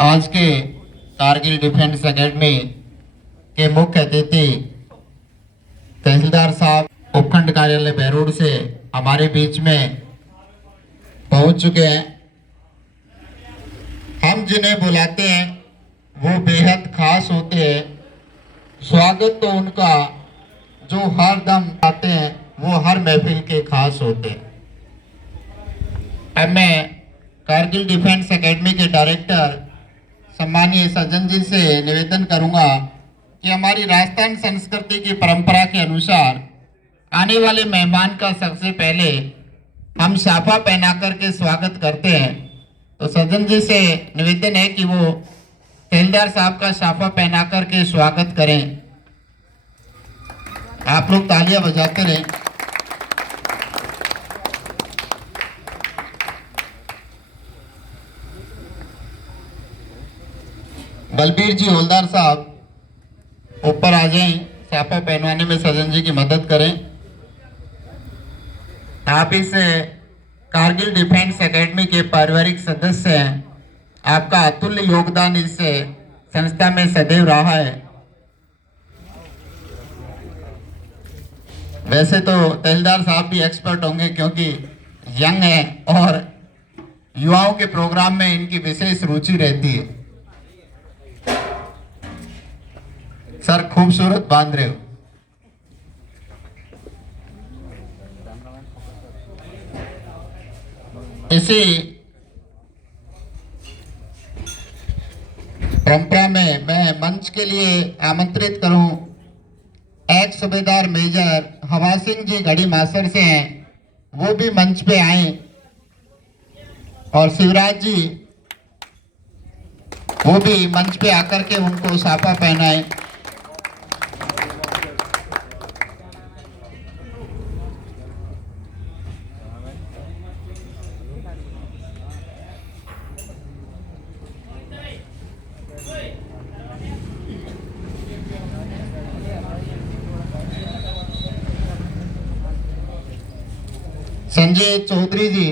आज के Kargil defence academy के मुख्य अतिथि तहसीलदार साहब उपखंड कार्यालय बहरोड से हमारे बीच में पहुंच चुके हैं। हम जिन्हें बुलाते हैं वो बेहद खास होते हैं। स्वागत तो उनका जो हर दम आते हैं वो हर महफिल के खास होते हैं। अब मैं कारगिल डिफेंस एकेडमी के डायरेक्टर सम्मानीय सज्जन जी से निवेदन करूंगा कि हमारी राजस्थान संस्कृति की परंपरा के अनुसार आने वाले मेहमान का सबसे पहले हम साफा पहना करके स्वागत करते हैं। तो सज्जन जी से निवेदन है कि वो तहसीलदार साहब का साफा पहना करके स्वागत करें। आप लोग तालियां बजाते रहें। बलबीर जी हवलदार साहब ऊपर आ जाएं, साफा पहनवाने में सज्जन जी की मदद करें। आप इस कारगिल डिफेंस एकेडमी के पारिवारिक सदस्य हैं। आपका अतुल्य योगदान इस संस्था में सदैव रहा है। वैसे तो तहसीलदार साहब भी एक्सपर्ट होंगे क्योंकि यंग है और युवाओं के प्रोग्राम में इनकी विशेष रुचि रहती है। सर खूबसूरत बांध रहे हो। इसी परंपरा में मैं मंच के लिए आमंत्रित करूं एक्स सूबेदार मेजर हवा सिंह जी घड़ी मासर से हैं, वो भी मंच पे आए और शिवराज जी वो भी मंच पे आकर के उनको साफा पहनाए। संजय चौधरी जी,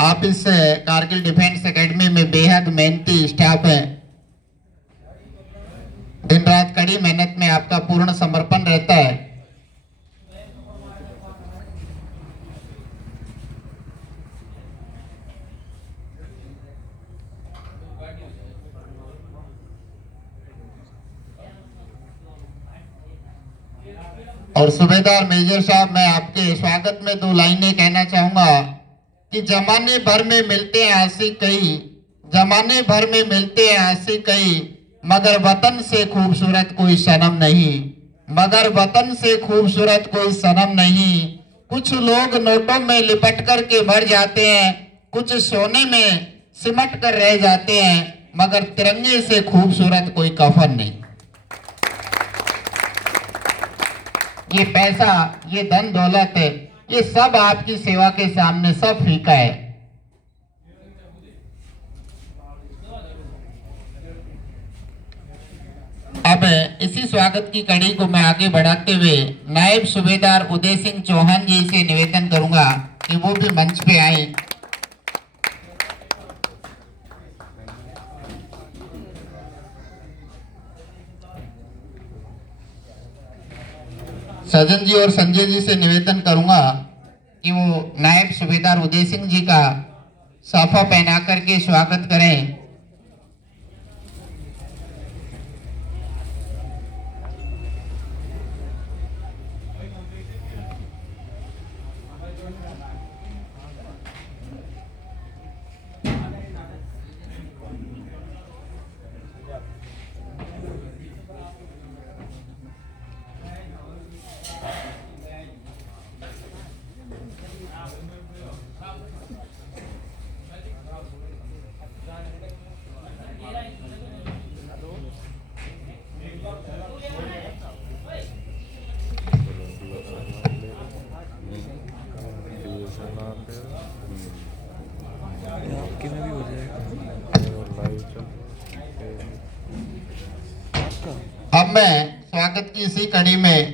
आप इस कारगिल डिफेंस एकेडमी में बेहद मेहनती स्टाफ है। दिन रात कड़ी मेहनत में आपका पूर्ण समर्पण रहता है। और सूबेदार मेजर साहब, मैं आपके स्वागत में दो लाइनें कहना चाहूंगा कि जमाने भर में मिलते हैं आशिक कई, जमाने भर में मिलते हैं आशिक कई, मगर वतन से खूबसूरत कोई सनम नहीं, मगर वतन से खूबसूरत कोई सनम नहीं। कुछ लोग नोटों में लिपट कर के मर जाते हैं, कुछ सोने में सिमट कर रह जाते हैं, मगर तिरंगे से खूबसूरत कोई कफन नहीं। ये पैसा, ये धन दौलत है, ये सब आपकी सेवा के सामने सब फीका है। अब इसी स्वागत की कड़ी को मैं आगे बढ़ाते हुए नायब सूबेदार उदय सिंह चौहान जी से निवेदन करूंगा कि वो भी मंच पे आए। सज्जन जी और संजय जी से निवेदन करूंगा कि वो नायब सूबेदार उदय सिंह जी का साफा पहना करके स्वागत करें। अब मैं स्वागत की इसी कड़ी में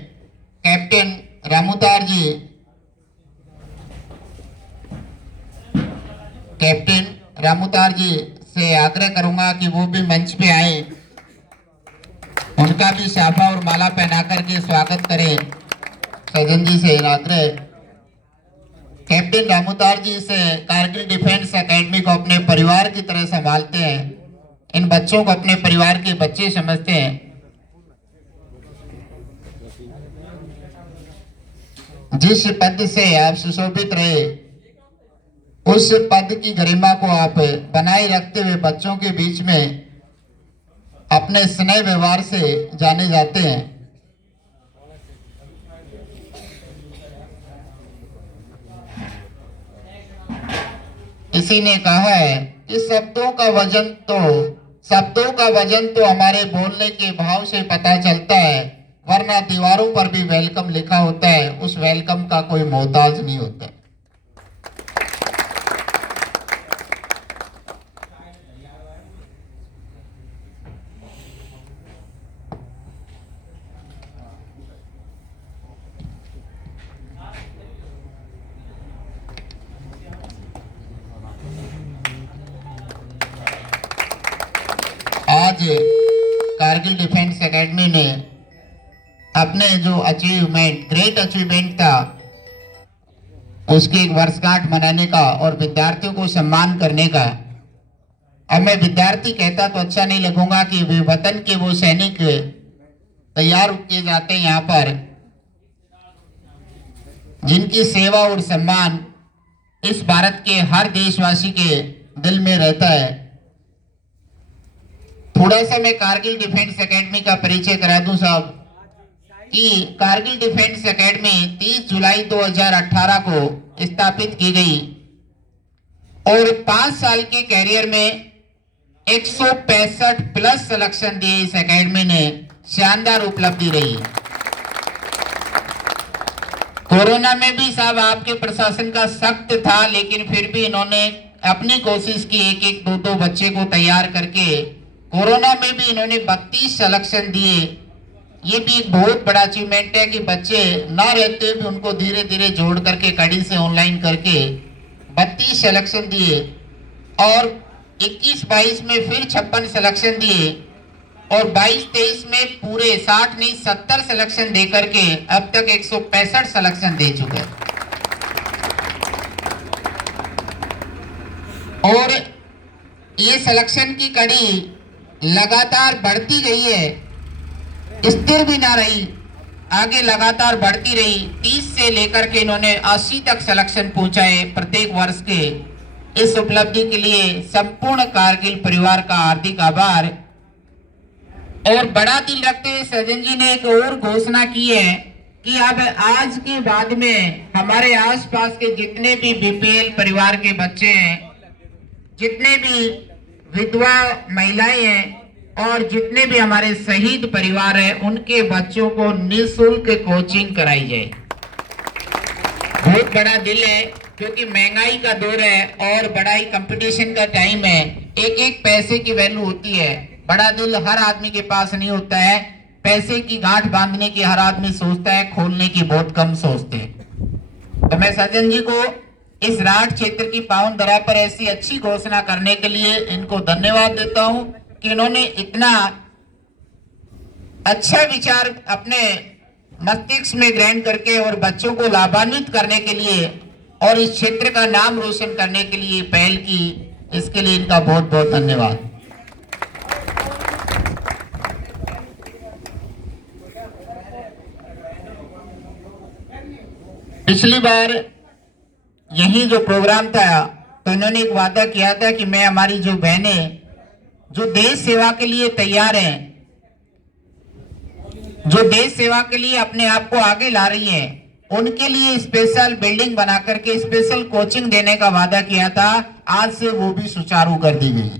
कैप्टन रामूतार जी, कैप्टन रामूतार जी से आग्रह करूंगा कि वो भी मंच पे आए, उनका भी साफा और माला पहना करके स्वागत करें। सजन जी से आग्रह, कैप्टन रामूतार जी से कारगिल डिफेंस एकेडमी को अपने परिवार की तरह संभालते हैं, इन बच्चों को अपने परिवार के बच्चे समझते हैं। जिस पद से आप सुशोभित रहे, उस पद की गरिमा को आप बनाए रखते हुए बच्चों के बीच में अपने स्नेह व्यवहार से जाने जाते हैं। किसी ने कहा है कि शब्दों का वजन तो हमारे बोलने के भाव से पता चलता है, वरना दीवारों पर भी वेलकम लिखा होता है, उस वेलकम का कोई मोहताज नहीं होता। आज कारगिल डिफेंस एकेडमी ने अपने जो ग्रेट अचीवमेंट था, उसकी एक वर्षगांठ मनाने का और विद्यार्थियों को सम्मान करने का। अब मैं विद्यार्थी कहता तो अच्छा नहीं लगूंगा कि वे वतन के वो सैनिक तैयार किए जाते हैं यहाँ पर, जिनकी सेवा और सम्मान इस भारत के हर देशवासी के दिल में रहता है। थोड़ा सा मैं कारगिल डिफेंस एकेडमी का परिचय करा दूं साहब, कि कारगिल डिफेंस एकेडमी 30 जुलाई 2018 को स्थापित की गई और 5 साल के कैरियर में 165 प्लस सिलेक्शन दिए इस एकेडमी ने, शानदार उपलब्धि रही। कोरोना में भी साहब आपके प्रशासन का सख्त था, लेकिन फिर भी इन्होंने अपनी कोशिश की, एक एक दो दो बच्चे को तैयार करके कोरोना में भी इन्होंने 32 सिलेक्शन दिए। ये भी एक बहुत बड़ा अचीवमेंट है कि बच्चे ना रहते हुए भी उनको धीरे धीरे जोड़ करके कड़ी से ऑनलाइन करके 32 सिलेक्शन दिए और 21-22 में फिर 56 सिलेक्शन दिए और 22-23 में पूरे 60 नहीं 70 सिलेक्शन दे करके अब तक 165 सिलेक्शन दे चुके हैं। और ये सिलेक्शन की कड़ी लगातार बढ़ती गई है, स्थिर भी ना रही, आगे लगातार बढ़ती रही। 30 से लेकर के इन्होंने 80 तक सिलेक्शन पहुंचाए प्रत्येक वर्ष के। इस उपलब्धि के लिए संपूर्ण कारगिल परिवार का हार्दिक आभार। और बड़ा दिल रखते हुए सजन जी ने एक और घोषणा की है कि अब आज के बाद में हमारे आसपास के जितने भी बीपीएल परिवार के बच्चे हैं, जितने भी विधवा महिलाएं हैं और जितने भी हमारे शहीद परिवार हैं, उनके बच्चों को निःशुल्क कोचिंग कराई जाए। बहुत बड़ा दिल है, क्योंकि महंगाई का दौर है और बड़ा ही कंपटीशन का टाइम है, एक एक पैसे की वैल्यू होती है। बड़ा दिल हर आदमी के पास नहीं होता है, पैसे की गांठ बांधने की हर आदमी सोचता है, खोलने की बहुत कम सोचते हैं। तो मैं सज्जन जी को इस राठ क्षेत्र की पावन धरा पर ऐसी अच्छी घोषणा करने के लिए इनको धन्यवाद देता हूं कि इन्होंने इतना अच्छा विचार अपने मस्तिष्क में ग्रहण करके और बच्चों को लाभान्वित करने के लिए और इस क्षेत्र का नाम रोशन करने के लिए पहल की। इसके लिए इनका बहुत बहुत धन्यवाद। पिछली बार यही जो प्रोग्राम था, तो इन्होंने एक वादा किया था कि मैं हमारी जो बहनें जो देश सेवा के लिए तैयार हैं, जो देश सेवा के लिए अपने आप को आगे ला रही हैं, उनके लिए स्पेशल बिल्डिंग बना करके स्पेशल कोचिंग देने का वादा किया था। आज से वो भी सुचारू कर दी गई।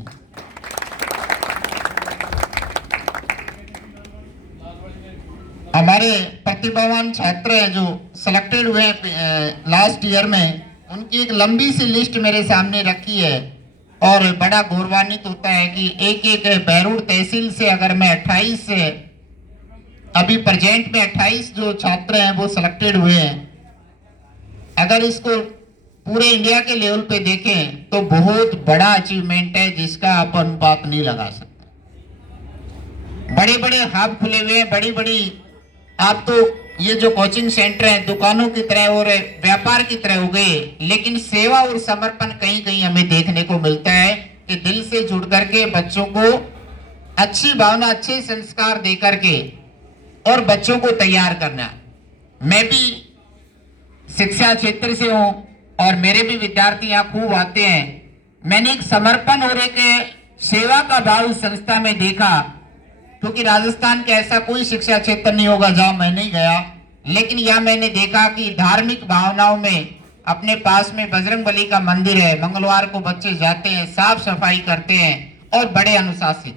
हमारे प्रतिभावान छात्र हैं जो सिलेक्टेड हुए लास्ट ईयर में, उनकी एक लंबी सी लिस्ट मेरे सामने रखी है और बड़ा गौरवान्वित होता है कि एक एक बहरूड तहसील से अगर मैं 28 अभी प्रेजेंट में 28 जो छात्र हैं वो सिलेक्टेड हुए हैं। अगर इसको पूरे इंडिया के लेवल पे देखें तो बहुत बड़ा अचीवमेंट है जिसका आप अनुपात नहीं लगा सकते। बड़े बड़े हब खुले हुए हैं, बड़ी बड़ी आप तो ये जो कोचिंग सेंटर है दुकानों की तरह और व्यापार की तरह हो गए, लेकिन सेवा और समर्पण कहीं कहीं हमें देखने को मिलता है कि दिल से जुड़ करके बच्चों को अच्छी भावना, अच्छे संस्कार दे करके और बच्चों को तैयार करना। मैं भी शिक्षा क्षेत्र से हूं और मेरे भी विद्यार्थी यहाँ खूब आते हैं। मैंने एक समर्पण और एक सेवा का भाव इस संस्था में देखा, क्योंकि राजस्थान के ऐसा कोई शिक्षा क्षेत्र नहीं होगा जहां मैं नहीं गया, लेकिन यह मैंने देखा कि धार्मिक भावनाओं में अपने पास में बजरंगबली का मंदिर है, मंगलवार को बच्चे जाते हैं, साफ सफाई करते हैं और बड़े अनुशासित,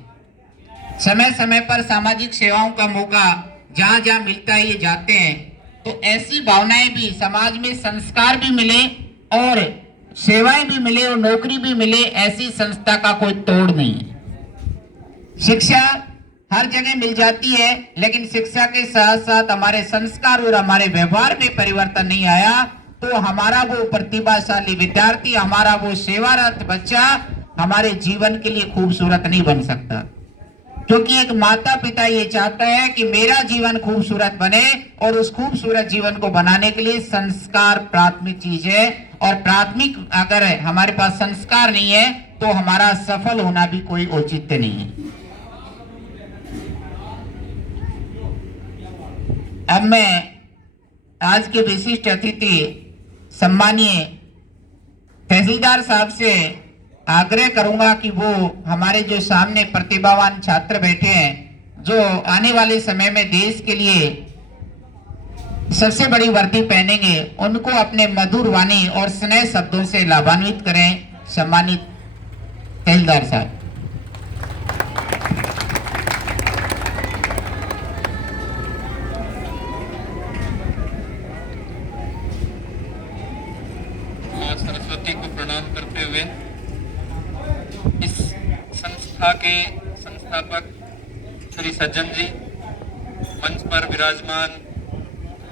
समय समय पर सामाजिक सेवाओं का मौका जहां जहां मिलता है ये जाते हैं। तो ऐसी भावनाएं भी, समाज में संस्कार भी मिले और सेवाएं भी मिले और नौकरी भी मिले, ऐसी संस्था का कोई तोड़ नहीं है। शिक्षा हर जगह मिल जाती है, लेकिन शिक्षा के साथ साथ हमारे संस्कार और हमारे व्यवहार में परिवर्तन नहीं आया तो हमारा वो प्रतिभाशाली विद्यार्थी, हमारा वो सेवारत बच्चा हमारे जीवन के लिए खूबसूरत नहीं बन सकता। क्योंकि एक माता पिता ये चाहता है कि मेरा जीवन खूबसूरत बने और उस खूबसूरत जीवन को बनाने के लिए संस्कार प्राथमिक चीज है। और प्राथमिक अगर हमारे पास संस्कार नहीं है तो हमारा सफल होना भी कोई औचित्य नहीं है। अब मैं आज के विशिष्ट अतिथि सम्मानीय तहसीलदार साहब से आग्रह करूंगा कि वो हमारे जो सामने प्रतिभावान छात्र बैठे हैं, जो आने वाले समय में देश के लिए सबसे बड़ी वर्दी पहनेंगे, उनको अपने मधुर वाणी और स्नेह शब्दों से लाभान्वित करें। सम्मानित तहसीलदार साहब। सरस्वती को प्रणाम करते हुए इस संस्था के संस्थापक श्री सज्जन जी, मंच पर विराजमान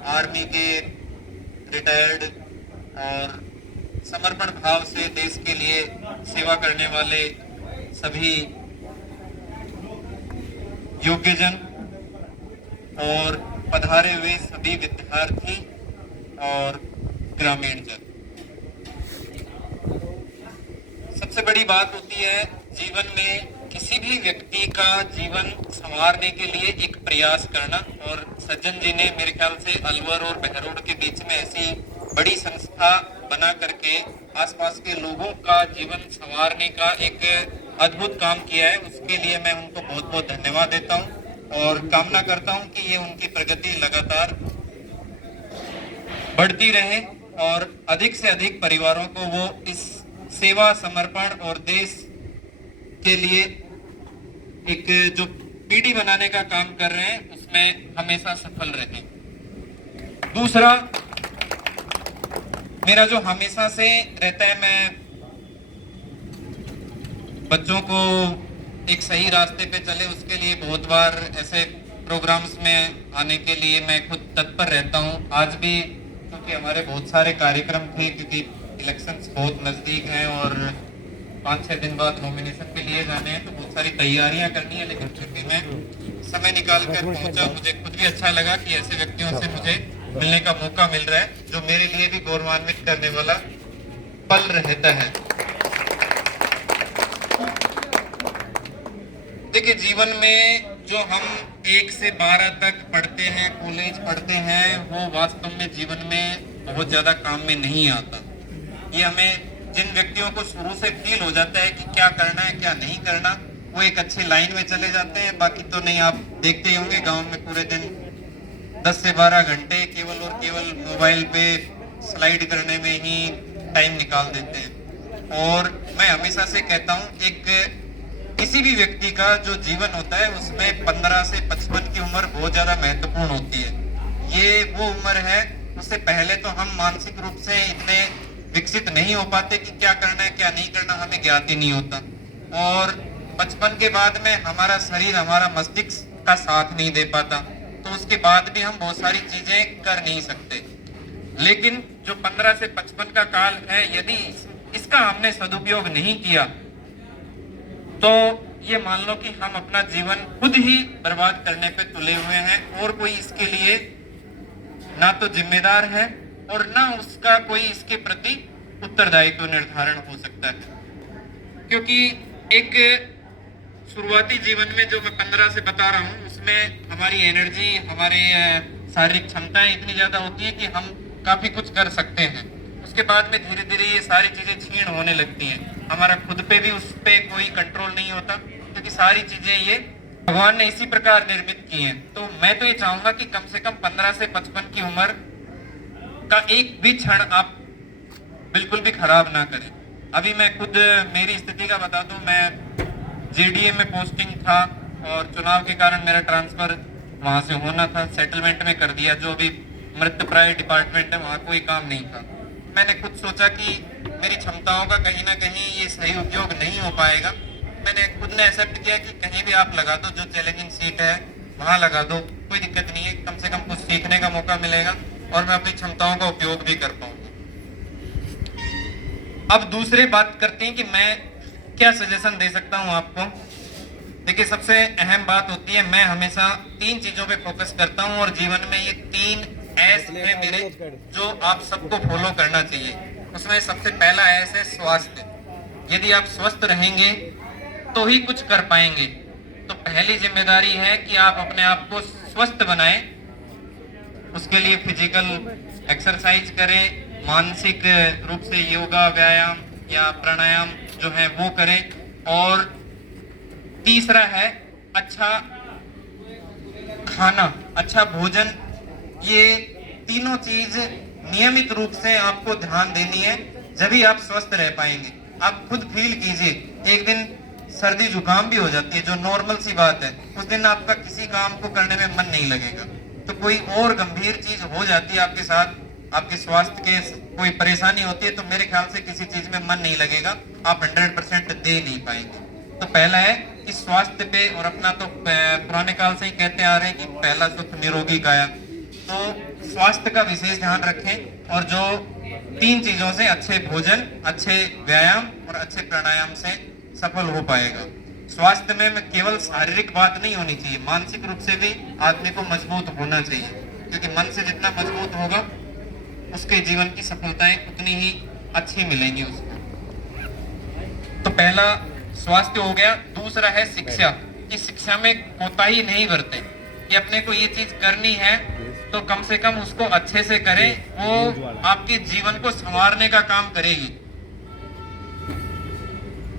आर्मी के रिटायर्ड और समर्पण भाव से देश के लिए सेवा करने वाले सभी योग्यजन और पधारे हुए सभी विद्यार्थी और ग्रामीण जन, सबसे बड़ी बात होती है जीवन में किसी भी व्यक्ति का जीवन संवारने के लिए एक प्रयास करना। और सज्जन जी ने मेरे ख्याल से अलवर और बहरोड के बीच में ऐसी बड़ी संस्था बना करके आसपास के लोगों का जीवन संवारने का एक अद्भुत काम किया है। उसके लिए मैं उनको बहुत बहुत धन्यवाद देता हूं और कामना करता हूं कि ये उनकी प्रगति लगातार बढ़ती रहे और अधिक से अधिक परिवारों को वो इस सेवा, समर्पण और देश के लिए एक जो पीढ़ी बनाने का काम कर रहे हैं उसमें हमेशा सफल रहें। दूसरा, मेरा जो हमेशा से रहता है, मैं बच्चों को एक सही रास्ते पे चले उसके लिए बहुत बार ऐसे प्रोग्राम्स में आने के लिए मैं खुद तत्पर रहता हूं। आज भी क्योंकि हमारे बहुत सारे कार्यक्रम थे, क्योंकि इलेक्शंस बहुत नजदीक हैं और 5-6 दिन बाद नॉमिनेशन के लिए जाने हैं, तो बहुत सारी तैयारियां करनी है, लेकिन फिर भी मैं समय निकाल कर पहुंचा। मुझे खुद भी अच्छा लगा कि ऐसे व्यक्तियों से मुझे मिलने का मौका मिल रहा है, जो मेरे लिए भी गौरवान्वित करने वाला पल रहता है। देखिए, जीवन में जो हम 1 से 12 तक पढ़ते हैं, कॉलेज पढ़ते हैं, वो वास्तव में जीवन में बहुत ज्यादा काम में नहीं आता। ये हमें जिन व्यक्तियों को शुरू से फील हो जाता है कि क्या करना है क्या नहीं करना, वो एक अच्छी लाइन में चले जाते हैं। बाकी तो नहीं, आप देखते ही होंगे गांव में पूरे दिन 10 से 12 घंटे केवल और केवल मोबाइल पे स्लाइड करने में ही टाइम निकाल देते हैं। और मैं हमेशा से कहता हूँ, एक किसी भी व्यक्ति का जो जीवन होता है उसमें 15 से 55 की उम्र बहुत ज्यादा महत्वपूर्ण होती है। ये वो उम्र है, उससे पहले तो हम मानसिक रूप से इतने विकसित नहीं हो पाते कि क्या करना है क्या नहीं करना हमें ज्ञात ही नहीं होता। और 55 के बाद में हमारा शरीर, हमारा मस्तिष्क का साथ नहीं दे पाता। तो उसके बाद भी हम बहुत सारी चीजें कर नहीं सकते। लेकिन जो 15 से 55 का काल है, यदि इसका हमने सदुपयोग नहीं किया तो ये मान लो कि हम अपना जीवन खुद ही बर्बाद करने पे तुले हुए हैं, और कोई इसके लिए ना तो जिम्मेदार है और ना उसका कोई इसके प्रति उत्तरदायित्व निर्धारण हो सकता है। क्योंकि एक शुरुआती जीवन में जो मैं 15 से बता रहा हूँ, उसमें हमारी एनर्जी, हमारे शारीरिक क्षमताएं इतनी ज्यादा होती है कि हम काफी कुछ कर सकते हैं। उसके बाद में धीरे धीरे ये सारी चीजें क्षीण होने लगती हैं। हमारा खुद पे भी उस पे कोई कंट्रोल नहीं होता, क्योंकि सारी चीजें ये भगवान ने इसी प्रकार निर्मित की हैं। तो मैं तो ये चाहूंगा कि कम से कम 15 से 55 की उम्र का एक भी क्षण आप बिल्कुल भी खराब ना करें। अभी मैं खुद मेरी स्थिति का बता दूं, मैं जेडीए में पोस्टिंग था और चुनाव के कारण मेरा ट्रांसफर वहां से होना था, सेटलमेंट में कर दिया। जो भी मृतप्राय डिपार्टमेंट है, वहां कोई काम नहीं था। मैंने खुद सोचा कि मेरी क्षमताओं का कहीं ना कहीं ये सही उपयोग नहीं हो पाएगा। मैंने खुद ने एक्सेप्ट किया कि कहीं भी आप लगा दो, जो चैलेंजिंग सीट है वहां लगा दो, कोई दिक्कत नहीं है, कम से कम कुछ सीखने का मौका मिलेगा और मैं अपनी क्षमताओं का उपयोग भी कर पाऊंगा। अब दूसरी बात करते हैं कि मैं क्या सजेशन दे सकता हूं आपको। देखिए, सबसे अहम बात होती है, मैं हमेशा 3 चीजों पे फोकस करता हूं और जीवन में ये 3 एस है मेरे, जो आप सबको फॉलो करना चाहिए। उसमें सबसे पहला एस है स्वास्थ्य। यदि आप स्वस्थ रहेंगे तो ही कुछ कर पाएंगे। तो पहली जिम्मेदारी है कि आप अपने आप को स्वस्थ बनाएं। उसके लिए फिजिकल एक्सरसाइज करें, मानसिक रूप से योगा, व्यायाम या प्राणायाम जो है वो करें, और तीसरा है अच्छा खाना, अच्छा भोजन। ये तीनों चीज नियमित रूप से आपको ध्यान देनी है, जब आप स्वस्थ रह पाएंगे। आप खुद फील कीजिए, एक दिन सर्दी जुकाम भी हो जाती है, जो नॉर्मल सी बात है, उस दिन आपका किसी काम को करने में मन नहीं लगेगा। तो कोई और गंभीर चीज हो जाती है आपके साथ, आपके स्वास्थ्य के कोई परेशानी होती है, तो मेरे ख्याल से किसी चीज में मन नहीं लगेगा, आप 100% दे नहीं पाएंगे। तो पहला है कि स्वास्थ्य पे, और अपना तो पुराने काल से ही कहते आ रहे हैं कि पहला सुख निरोगी काया। तो स्वास्थ्य का विशेष ध्यान रखें, और जो 3 चीजों से, अच्छे भोजन, अच्छे व्यायाम और अच्छे प्राणायाम से सफल हो पाएगा। स्वास्थ्य में केवल शारीरिक बात नहीं होनी चाहिए, मानसिक रूप से भी आदमी को मजबूत होना चाहिए, क्योंकि मन से जितना मजबूत होगा उसके जीवन की सफलताएं उतनी ही अच्छी मिलेंगी उसको। तो पहला स्वास्थ्य हो गया। दूसरा है शिक्षा, कि शिक्षा में कोताही नहीं बरतें, कि अपने को ये चीज करनी है तो कम से कम उसको अच्छे से करें, वो आपके जीवन को संवारने का काम करेगी।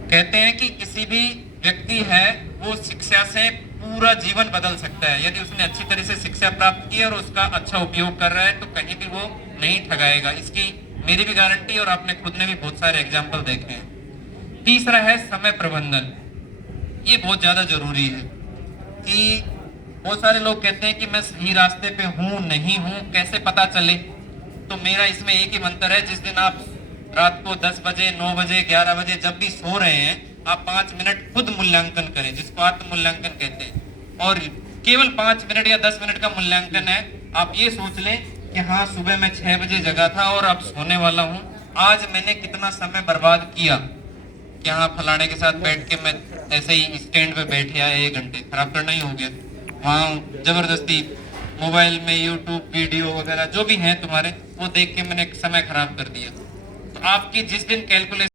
कहते हैं कि किसी भी व्यक्ति है वो शिक्षा से पूरा जीवन बदल सकता है। यदि उसने अच्छी तरह से शिक्षा प्राप्त की और उसका अच्छा उपयोग कर रहा है तो कहीं भी वो नहीं ठगाएगा। इसकी मेरी भी गारंटी, और आपने खुद ने भी बहुत सारे एग्जाम्पल देखे हैं। तीसरा है समय प्रबंधन। ये बहुत ज्यादा जरूरी है, कि बहुत सारे लोग कहते हैं कि मैं सही रास्ते पे हूं नहीं हूं, कैसे पता चले। तो मेरा इसमें एक ही मंत्र है, जिस दिन आप रात को 10 बजे, 9 बजे, 11 बजे जब भी सो रहे हैं, आप 5 मिनट खुद मूल्यांकन करें, जिसको आत्म मूल्यांकन कहते हैं। और केवल 5 मिनट या 10 मिनट का मूल्यांकन है। आप ये सोच लें कि हाँ, सुबह मैं 6 बजे जगा था और अब सोने वाला हूँ, आज मैंने कितना समय बर्बाद किया। यहाँ फलाने के साथ बैठ के मैं ऐसे ही स्टैंड पे बैठ गया 1 घंटे, खराब करना ही हो गया। वहाँ जबरदस्ती मोबाइल में यूट्यूब वीडियो वगैरह जो भी हैं तुम्हारे, वो देख के मैंने समय खराब कर दिया। तो आपकी जिस दिन कैलकुलेशन